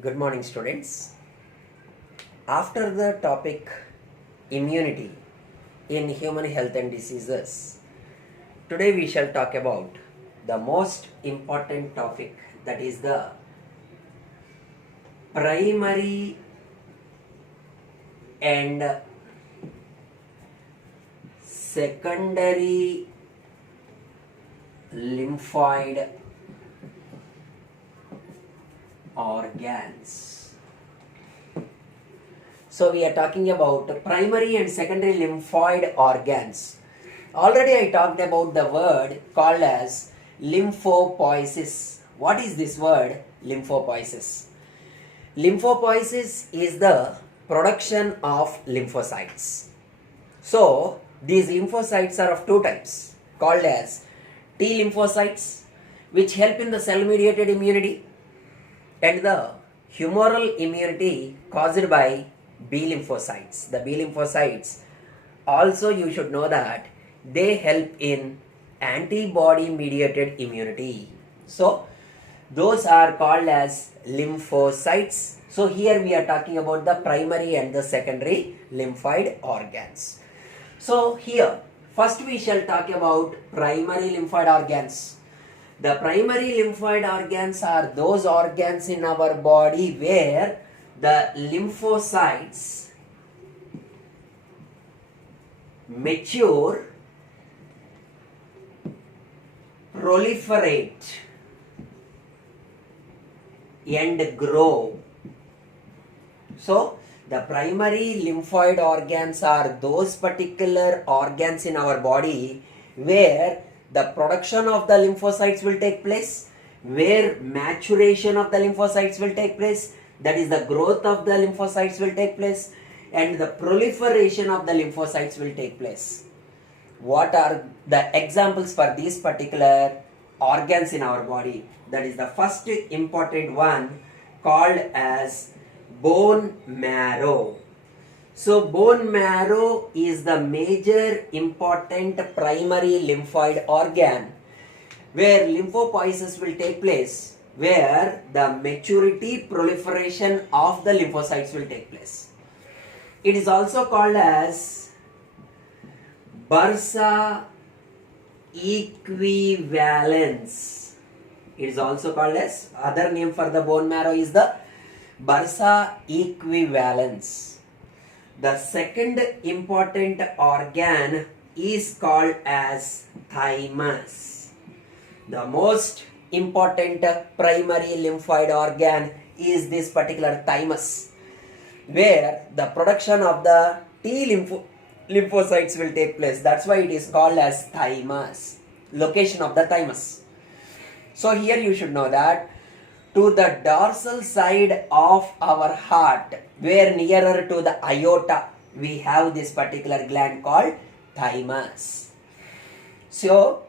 Good morning, students. After the topic immunity in human health and diseases, today we shall talk about the most important topic, that is the primary and secondary lymphoid organs. So we are talking about primary and secondary lymphoid organs. Already I talked about the word called as lymphopoiesis. What is this word lymphopoiesis? Lymphopoiesis is the production of lymphocytes. So these lymphocytes are of two types, called as T lymphocytes, which help in the cell mediated immunity, and the humoral immunity caused by B lymphocytes. The B lymphocytes also, you should know that they help in antibody mediated immunity. So those are called as lymphocytes. So here we are talking about the primary and the secondary lymphoid organs. So here first we shall talk about primary lymphoid organs. The primary lymphoid organs are those organs in our body where the lymphocytes mature, proliferate, and grow. So the primary lymphoid organs are those particular organs in our body where the production of the lymphocytes will take place, where maturation of the lymphocytes will take place, that is the growth of the lymphocytes will take place, and the proliferation of the lymphocytes will take place. What are the examples for these particular organs in our body? That is the first important one, called as bone marrow. So bone marrow is the major important primary lymphoid organ where lymphopoiesis will take place, where the maturity, proliferation of the lymphocytes will take place. It is also called as bursa equivalence. It is also called as, other name for the bone marrow is the bursa equivalence. The second important organ is called as thymus. The most important primary lymphoid organ is this particular thymus, where the production of the T lymphocytes will take place. That's why it is called as thymus, location of the thymus. So here you should know that to the dorsal side of our heart, where nearer to the aorta, we have this particular gland called thymus. So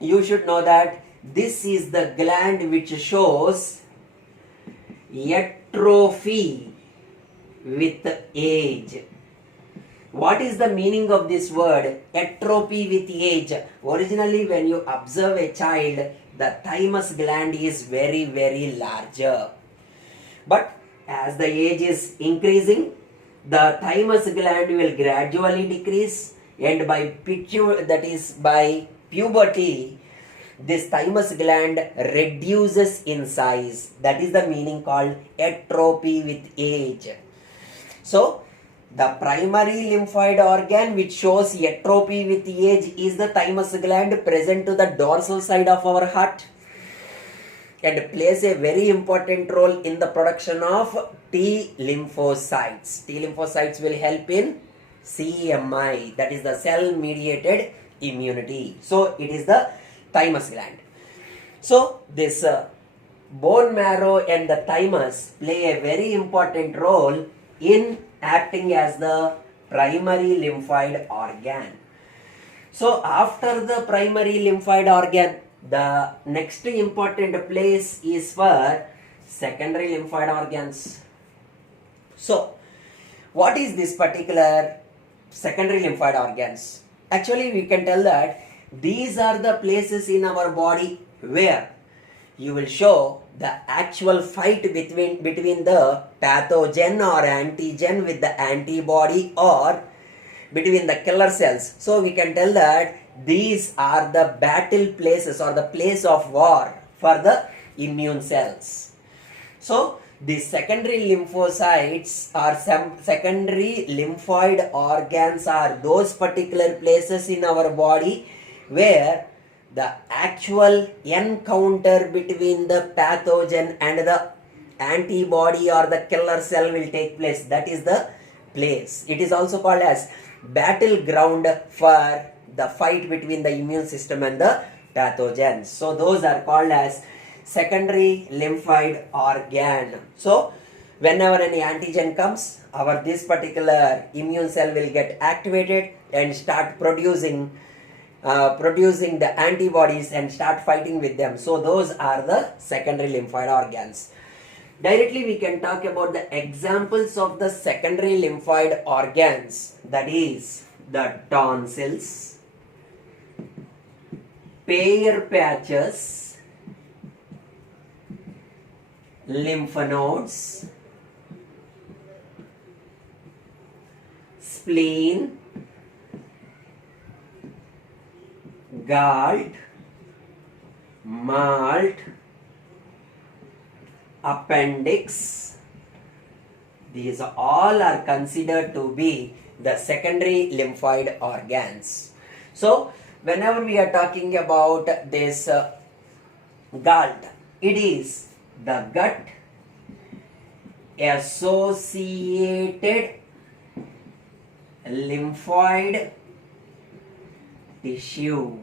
you should know that this is the gland which shows atrophy with age. What is the meaning of this word atrophy with age? Originally, when you observe a child, the thymus gland is very, very larger. But as the age is increasing, the thymus gland will gradually decrease, and by puberty, this thymus gland reduces in size. That is the meaning called atrophy with age. So the primary lymphoid organ which shows atrophy with age is the thymus gland, present to the dorsal side of our heart, and plays a very important role in the production of T lymphocytes. T lymphocytes will help in CMI, that is the cell mediated immunity. So it is the thymus gland. So this bone marrow and the thymus play a very important role in acting as the primary lymphoid organ. So after the primary lymphoid organ, the next important place is for secondary lymphoid organs. So what is this particular secondary lymphoid organs? Actually, we can tell that these are the places in our body where you will show the actual fight between the pathogen or antigen with the antibody or between the killer cells. So we can tell that these are the battle places or the place of war for the immune cells. So the secondary lymphocytes or some secondary lymphoid organs are those particular places in our body where the actual encounter between the pathogen and the antibody or the killer cell will take place. That is the place. It is also called as battleground for the fight between the immune system and the pathogens. So those are called as secondary lymphoid organ. So whenever any antigen comes, this particular immune cell will get activated and start producing the antibodies and start fighting with them. So those are the secondary lymphoid organs. Directly we can talk about the examples of the secondary lymphoid organs, that is the tonsils, Peyer's patches, lymph nodes, spleen, gall, malt, appendix. These all are considered to be the secondary lymphoid organs. So whenever we are talking about this gall, it is the gut associated lymphoid tissue.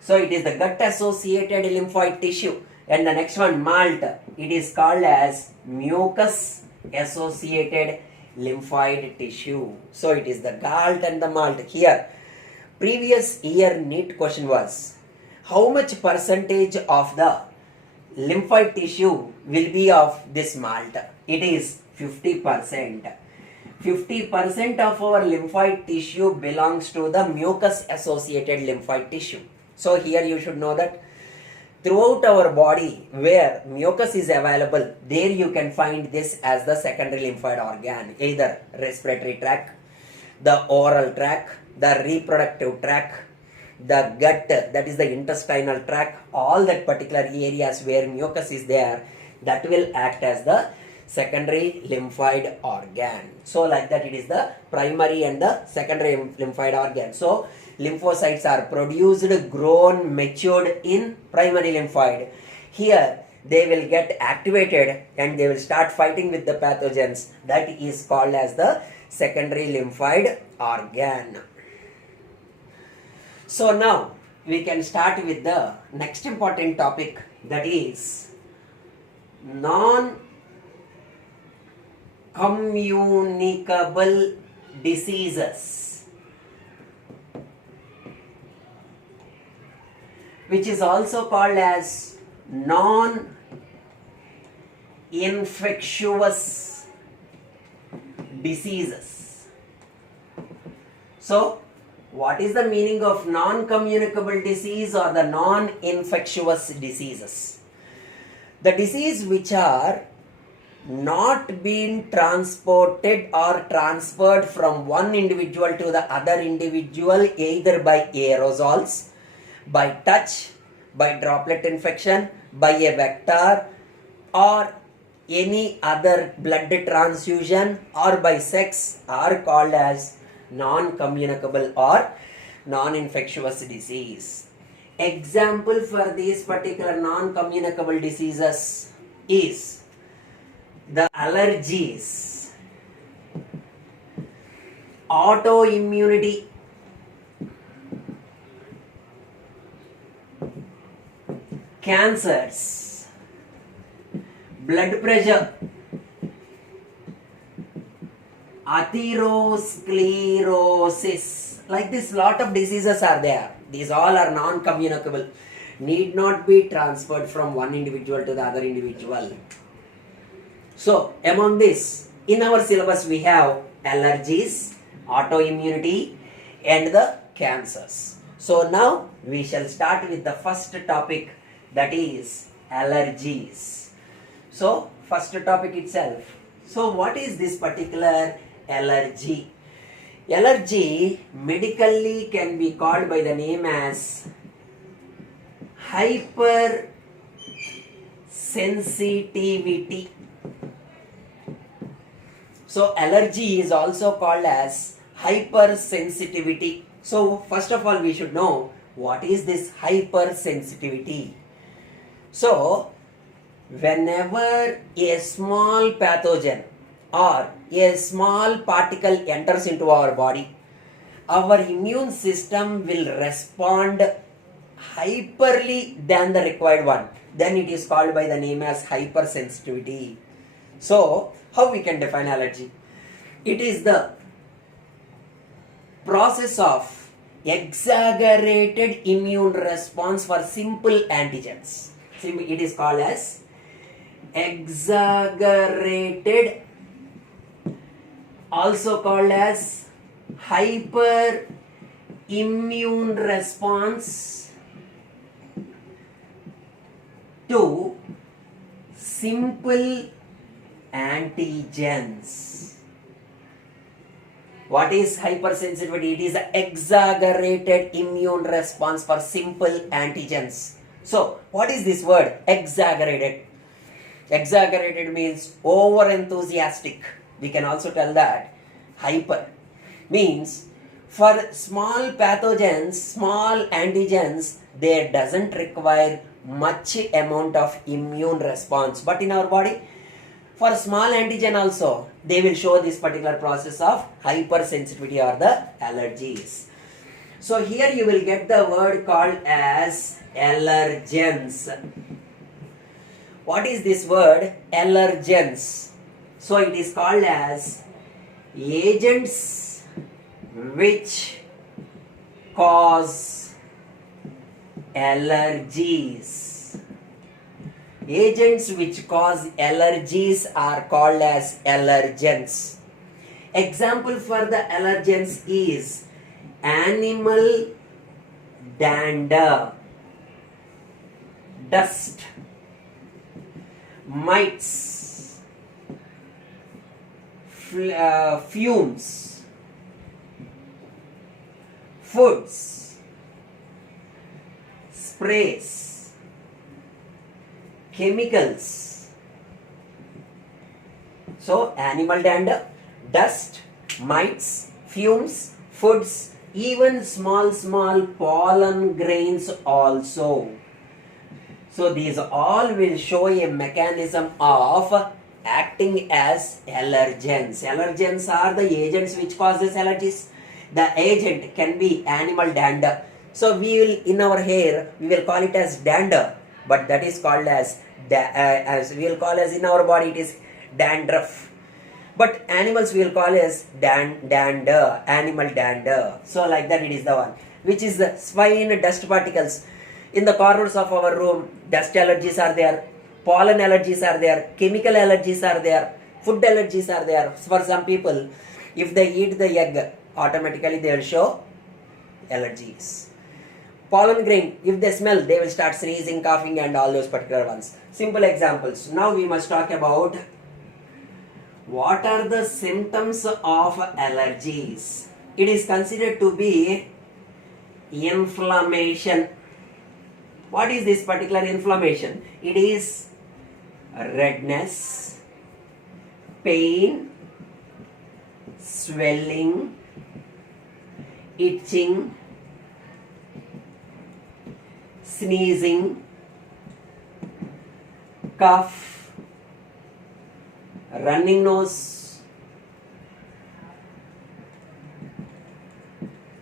So it is the gut associated lymphoid tissue. And the next one, malt, it is called as mucus associated lymphoid tissue. So it is the gall and the malt. Here, previous year NEET question was, how much percentage of the lymphoid tissue will be of this malt? It is 50%. 50% of our lymphoid tissue belongs to the mucus associated lymphoid tissue. So here you should know that throughout our body where mucus is available, there you can find this as the secondary lymphoid organ, either respiratory tract, the oral tract, the reproductive tract, the gut, that is the intestinal tract, all that particular areas where mucus is there, that will act as the secondary lymphoid organ. So like that, it is the primary and the secondary lymphoid organ. So lymphocytes are produced, grown, matured in primary lymphoid. Here they will get activated and they will start fighting with the pathogens. That is called as the secondary lymphoid organ. So now we can start with the next important topic, that is non-communicable diseases, which is also called as non-infectious diseases. So what is the meaning of non-communicable disease or the non-infectious diseases? The disease which are not being transported or transferred from one individual to the other individual, either by aerosols, by touch, by droplet infection, by a vector, or any other blood transfusion, or by sex, are called as non-communicable or non-infectious disease. Example for these particular non-communicable diseases is the allergies, autoimmunity, cancers, blood pressure, atherosclerosis. Like this, lot of diseases are there. These all are non-communicable, need not be transferred from one individual to the other individual. So among this, in our syllabus we have allergies, autoimmunity, and the cancers. So now we shall start with the first topic, that is allergies. So first topic itself. So what is this particular allergy? Allergy medically can be called by the name as hypersensitivity. So allergy is also called as hypersensitivity. So first of all we should know what is this hypersensitivity. So whenever a small pathogen or a small particle enters into our body, our immune system will respond hyperly than the required one. Then it is called by the name as hypersensitivity. So how we can define allergy? It is the process of exaggerated immune response for simple antigens. It is called as exaggerated, also called as hyper immune response to simple antigens. What is hypersensitivity? It is the exaggerated immune response for simple antigens. So, what is this word? Exaggerated. Exaggerated means over enthusiastic. We can also tell that. Hyper means for small pathogens, small antigens, there doesn't require much amount of immune response. But in our body, for small antigen also, they will show this particular process of hypersensitivity or the allergies. So here you will get the word called as allergens. What is this word? Allergens. So it is called as agents which cause allergies. Agents which cause allergies are called as allergens. Example for the allergens is animal dander, dust, mites, fumes, foods, sprays, chemicals. So animal dander, dust, mites, fumes, foods, even small pollen grains also. So these all will show a mechanism of acting as allergens. Allergens are the agents which causes allergies. The agent can be animal dander. So we will, in our hair, we will call it as dander, but that is called as we will call as in our body it is dandruff. But animals we will call as dander, animal dander. So like that it is the one. Which is the fine dust particles. In the corners of our room, dust allergies are there, pollen allergies are there, chemical allergies are there, food allergies are there. For some people, if they eat the egg, automatically they will show allergies. Pollen grain, if they smell, they will start sneezing, coughing and all those particular ones. Simple examples. Now we must talk about what are the symptoms of allergies. It is considered to be inflammation. What is this particular inflammation? It is redness, pain, swelling, itching, sneezing, cough, running nose,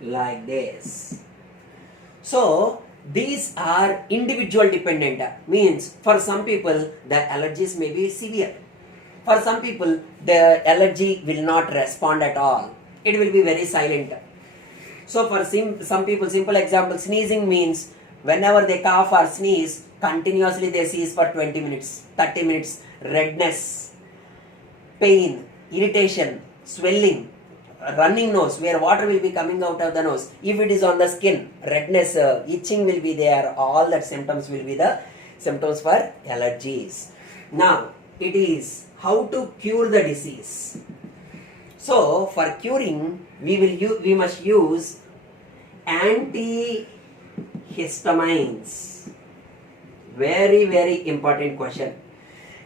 like this. So these are individual dependent, means for some people the allergies may be severe. For some people the allergy will not respond at all. It will be very silent. So for some people, simple example, sneezing means whenever they cough or sneeze, continuously they sneeze for 20 minutes, 30 minutes, redness, pain, irritation, swelling, running nose where water will be coming out of the nose. If it is on the skin, redness, itching will be there. All that symptoms will be the symptoms for allergies. Now, it is how to cure the disease. So, for curing, we must use antihistamines. Very, very important question.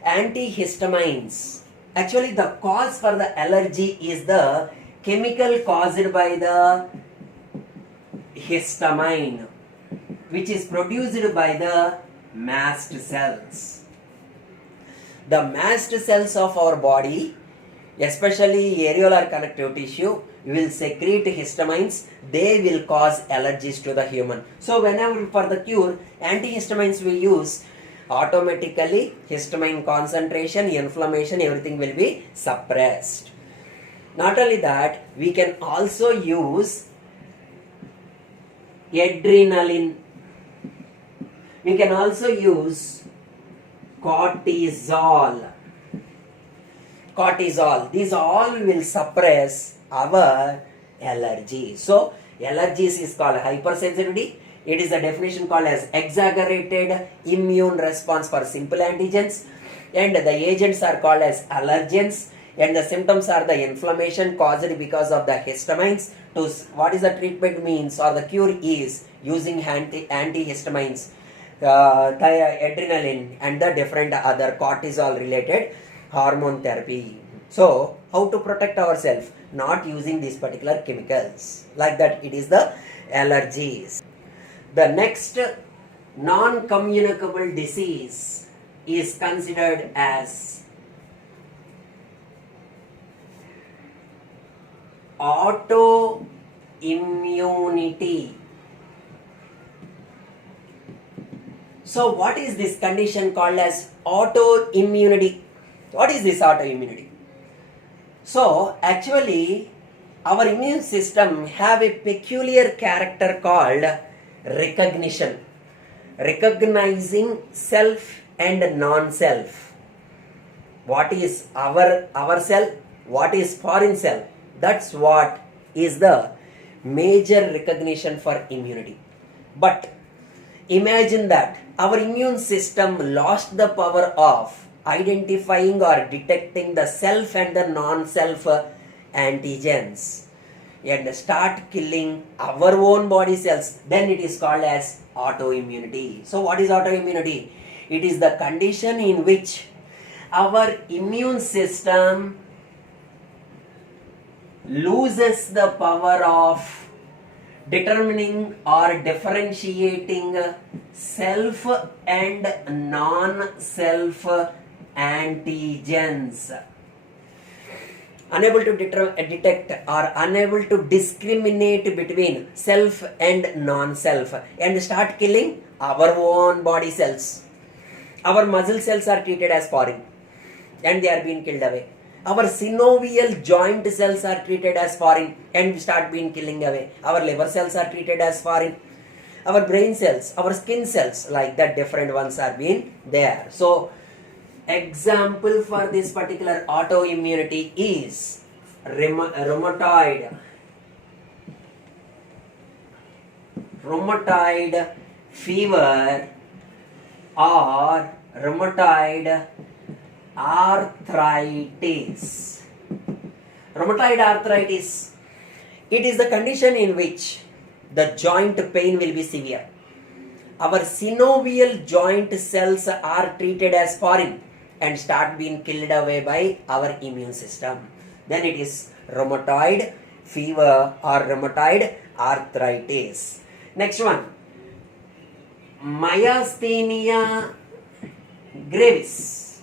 Antihistamines. Actually, the cause for the allergy is the chemical caused by the histamine, which is produced by the mast cells. The mast cells of our body, especially areolar connective tissue, will secrete histamines. They will cause allergies to the human. So whenever for the cure, antihistamines we use, automatically histamine concentration, inflammation, everything will be suppressed. Not only that, we can also use adrenaline. We can also use cortisol. These all will suppress our allergy. So allergies is called hypersensitivity. It is a definition called as exaggerated immune response for simple antigens, and the agents are called as allergens, and the symptoms are the inflammation caused because of the histamines. To what is the treatment means or the cure is using antihistamines, adrenaline, and the different other cortisol related hormone therapy. So how to protect ourselves? Not using these particular chemicals. Like that, it is the allergies. The next non-communicable disease is considered as autoimmunity. So what is this condition called as autoimmunity? What is this autoimmunity? So actually our immune system have a peculiar character called recognition. Recognizing self and non-self. What is our self? What is foreign self? That's what is the major recognition for immunity. But imagine that our immune system lost the power of identifying or detecting the self and the non-self antigens and start killing our own body cells, then it is called as autoimmunity. So what is autoimmunity? It is the condition in which our immune system loses the power of determining or differentiating self and non-self antigens. Unable to detect or unable to discriminate between self and non-self and start killing our own body cells. Our muscle cells are treated as foreign and they are being killed away. Our synovial joint cells are treated as foreign and start being killing away. Our liver cells are treated as foreign. Our brain cells, our skin cells, like that, different ones are being there. So example for this particular autoimmunity is rheumatoid fever or rheumatoid arthritis. Rheumatoid arthritis, it is the condition in which the joint pain will be severe. Our synovial joint cells are treated as foreign and start being killed away by our immune system. Then it is rheumatoid fever or rheumatoid arthritis. Next one, myasthenia gravis.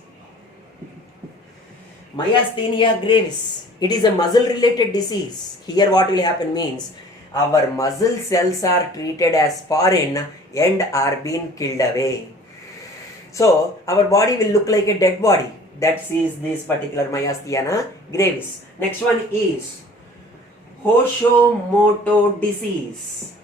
Myasthenia gravis, it is a muscle related disease. Here what will happen means our muscle cells are treated as foreign and are being killed away. So our body will look like a dead body. That is this particular myasthenia gravis. Next one is Hashimoto disease.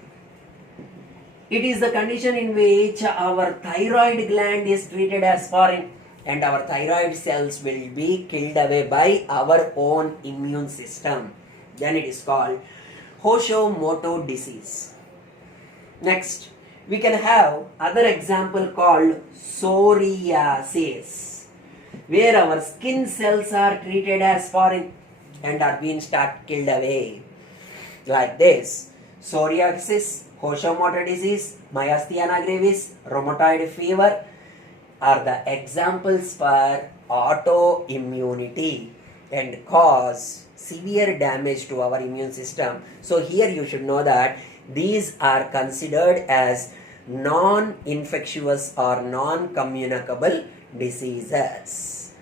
It is the condition in which our thyroid gland is treated as foreign and our thyroid cells will be killed away by our own immune system. Then it is called Hashimoto disease. Next, We can have other example called psoriasis, where our skin cells are treated as foreign and are being killed away. Like this, psoriasis, Hashimoto disease, myasthenia gravis, rheumatoid fever are the examples for autoimmunity and cause severe damage to our immune system. So here you should know that these are considered as non-infectious or non-communicable diseases.